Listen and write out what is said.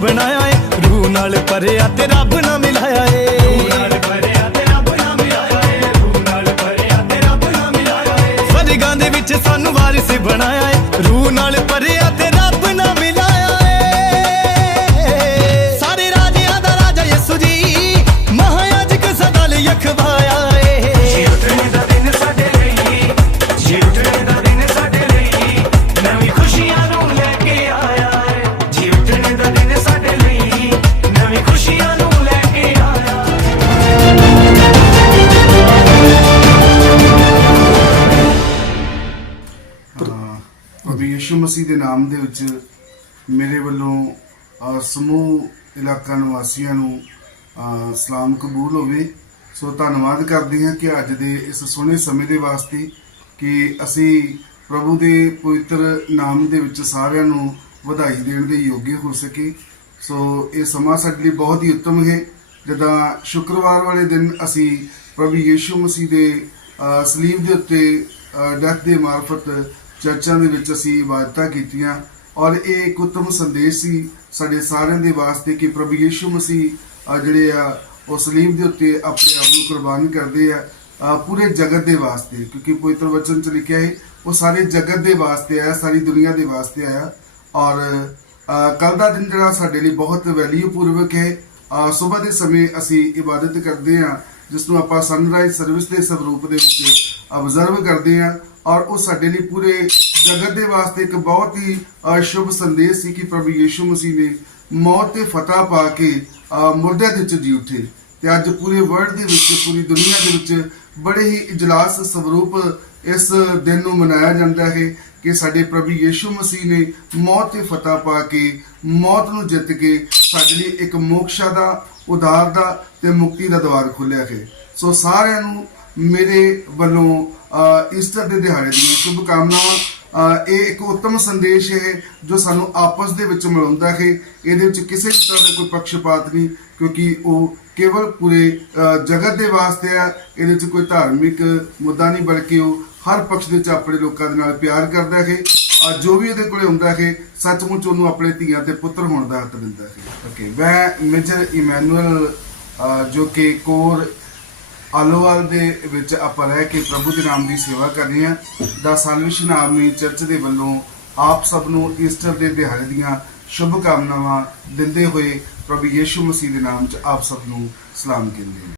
ਬਣਾਇਆ ਏ। ਰੂਹ ਨਾਲ ਭਰਿਆ ਤੇ ਰੱਬ ਨਾਲ ਮਿਲਾਇਆ ਯਿਸੂ ਮਸੀਹ ਦੇ ਨਾਮ ਦੇ ਵਿੱਚ ਮੇਰੇ ਵੱਲੋਂ ਸਮੂਹ ਇਲਾਕਾ ਨਿਵਾਸੀਆਂ ਨੂੰ ਸਲਾਮ ਕਬੂਲ ਹੋਵੇ। ਸੋ ਧੰਨਵਾਦ ਕਰਦੇ ਹਾਂ ਕਿ ਅੱਜ ਦੇ ਇਸ ਸੋਹਣੇ ਸਮੇਂ ਦੇ ਵਾਸਤੇ ਕਿ ਅਸੀਂ ਪ੍ਰਭੂ ਦੇ ਪਵਿੱਤਰ ਨਾਮ ਦੇ ਵਿੱਚ ਸਾਰਿਆਂ ਨੂੰ ਵਧਾਈ ਦੇਣ ਦੇ ਯੋਗ ਹੋ ਸਕੇ। ਸੋ ਇਹ ਸਮਾਂ ਸਾਡੇ ਲਈ ਬਹੁਤ ਹੀ ਉੱਤਮ ਹੈ। ਜਦਾਂ ਸ਼ੁੱਕਰਵਾਰ ਵਾਲੇ ਦਿਨ ਅਸੀਂ ਪ੍ਰਭੂ ਯੀਸ਼ੂ ਮਸੀਹ ਦੇ ਅਹ, ਸਲੀਬ ਦੇ ਉੱਤੇ ਡੈਥ ਦੇ ਮਾਰਫਤ ਚਰਚਾਂ ਦੇ ਵਿੱਚ ਅਸੀਂ ਇਬਾਦਤਾਂ ਕੀਤੀਆਂ ਔਰ ਇਹ ਇੱਕ ਉੱਤਮ ਸੰਦੇਸ਼ ਸੀ ਸਾਡੇ ਸਾਰਿਆਂ ਦੇ ਵਾਸਤੇ ਕਿ ਪ੍ਰਭੂ ਯੀਸ਼ੂ ਮਸੀਹ ਜਿਹੜੇ ਆ, ਉਹ ਸਲੀਬ ਦੇ ਉੱਤੇ ਆਪਣੇ ਆਪ ਨੂੰ ਕੁਰਬਾਨ ਕਰਦੇ ਆ ਪੂਰੇ ਜਗਤ ਦੇ ਵਾਸਤੇ, ਕਿਉਂਕਿ ਪਵਿੱਤਰ ਵਚਨ ਚ ਲਿਖਿਆ ਹੈ, ਉਹ ਸਾਰੇ ਜਗਤ ਦੇ ਵਾਸਤੇ ਆਇਆ, ਸਾਰੀ ਦੁਨੀਆ ਦੇ ਵਾਸਤੇ ਆਇਆ ਔਰ ਕੱਲ ਦਾ ਦਿਨ ਜਿਹੜਾ ਸਾਡੇ ਲਈ ਬਹੁਤ ਵੈਲਿਊ ਪੂਰਵਕ ਹੈ ਸਵੇਰ ਦੇ ਸਮੇਂ ਅਸੀਂ ਇਬਾਦਤ ਕਰਦੇ ਹਾਂ, ਜਿਸ ਨੂੰ ਆਪਾਂ ਸਨਰਾਈਜ਼ ਸਰਵਿਸ ਦੇ ਸਰੂਪ ਦੇ ਵਿੱਚ ਅਬਜ਼ਰਵ ਕਰਦੇ ਹਾਂ ਔਰ ਉਹ ਸਾਡੇ ਲਈ ਪੂਰੇ ਜਗਤ ਦੇ ਵਾਸਤੇ ਇੱਕ ਬਹੁਤ ਹੀ ਸ਼ੁਭ ਸੰਦੇਸ਼ ਸੀ ਕਿ ਪ੍ਰਭੂ ਯੀਸ਼ੂ ਮਸੀਹ ਨੇ ਮੌਤ ਤੇ ਫਤਹ ਪਾ ਕੇ ਅ, ਮੁਰਦਿਆਂ ਦੇ ਵਿੱਚ ਜੀ ਉੱਠੇ। ਤੇ ਅੱਜ ਪੂਰੇ ਵਰਲਡ ਦੇ ਵਿੱਚ ਪੂਰੀ ਦੁਨੀਆ ਦੇ ਵਿੱਚ ਬੜੇ ਹੀ ਇਜਲਾਸ ਸਵਰੂਪ ਇਸ ਦਿਨ ਨੂੰ ਮਨਾਇਆ ਜਾਂਦਾ ਹੈ ਕਿ ਸਾਡੇ ਪ੍ਰਭੂ ਯੀਸ਼ੂ ਮਸੀਹ ਨੇ ਮੌਤ ਤੇ ਫਤਹ ਪਾ ਕੇ ਮੌਤ ਨੂੰ ਜਿੱਤ ਕੇ ਸਾਡੇ ਲਈ ਇੱਕ ਮੋਕਸ਼ਾ ਦਾ ਉਦਾਰ ਦਾ ਤੇ ਮੁਕਤੀ ਦਾ ਦਵਾਰ ਖੋਲ੍ਹਿਆ ਹੈ। ਸੋ ਸਾਰਿਆਂ ਨੂੰ ਮੇਰੇ ਵੱਲੋਂ ਈਸਟਰ ਦੇ ਦਿਹਾੜੇ ਦੀਆਂ ਸ਼ੁਭਕਾਮਨਾਵਾਂ। ਅ, ਇਹ ਇੱਕ ਉੱਤਮ ਸੰਦੇਸ਼ ਹੈ ਜੋ ਸਾਨੂੰ ਆਪਸ ਦੇ ਵਿੱਚ ਮਿਲਾਉਂਦਾ ਹੈ। ਇਹਦੇ ਵਿੱਚ ਕਿਸੇ ਵੀ ਤਰ੍ਹਾਂ ਦਾ ਕੋਈ ਪੱਖਪਾਤ ਨਹੀਂ ਕਿਉਂਕਿ ਉਹ ਕੇਵਲ ਪੂਰੇ ਜਗਤ ਦੇ ਵਾਸਤੇ ਆ। ਇਹਦੇ ਵਿੱਚ ਕੋਈ ਧਾਰਮਿਕ ਮੁੱਦਾ ਨਹੀਂ ਬਲਕਿ ਉਹ ਹਰ ਪੱਖ ਦੇ ਵਿੱਚ ਆਪਣੇ ਲੋਕਾਂ ਦੇ ਨਾਲ ਪਿਆਰ ਕਰਦਾ ਹੈ। ਅ, ਜੋ ਵੀ ਇਹਦੇ ਕੋਲੇ ਹੁੰਦਾ ਹੈ ਸੱਚਮੁੱਚ ਉਹਨੂੰ ਆਪਣੇ ਧੀਆਂ ਤੇ ਪੁੱਤਰ ਹੋਣ ਦਾ ਹੱਕ ਦਿੰਦਾ ਹੈ। ਓਕੇ ਮੈਂ ਮੇਜਰ ਇਮੈਨੂਅਲ ਜੋ ਕਿ ਕੋਰ ਆਲੋਵਾਲ ਦੇ ਵਿੱਚ ਆਪਾਂ ਰਹਿ ਕੇ ਪ੍ਰਭੂ ਦੇ ਨਾਮ ਦੀ ਸੇਵਾ ਕਰ ਰਹੇ ਹਾਂ। ਦਾ ਸਾਲਵੇਸ਼ਨ ਆਰਮੀ ਚਰਚ ਦੇ ਵੱਲੋਂ ਆਪ ਸਭ ਨੂੰ ਈਸਟਰ ਦੇ ਦਿਹਾੜੇ ਦੀਆਂ ਸ਼ੁਭ ਕਾਮਨਾਵਾਂ ਦਿੰਦੇ ਹੋਏ ਪ੍ਰਭੂ ਯੀਸ਼ੂ ਮਸੀਹ ਦੇ ਨਾਮ 'ਚ ਆਪ ਸਭ ਨੂੰ ਸਲਾਮ ਕਹਿੰਦੇ ਹਾਂ।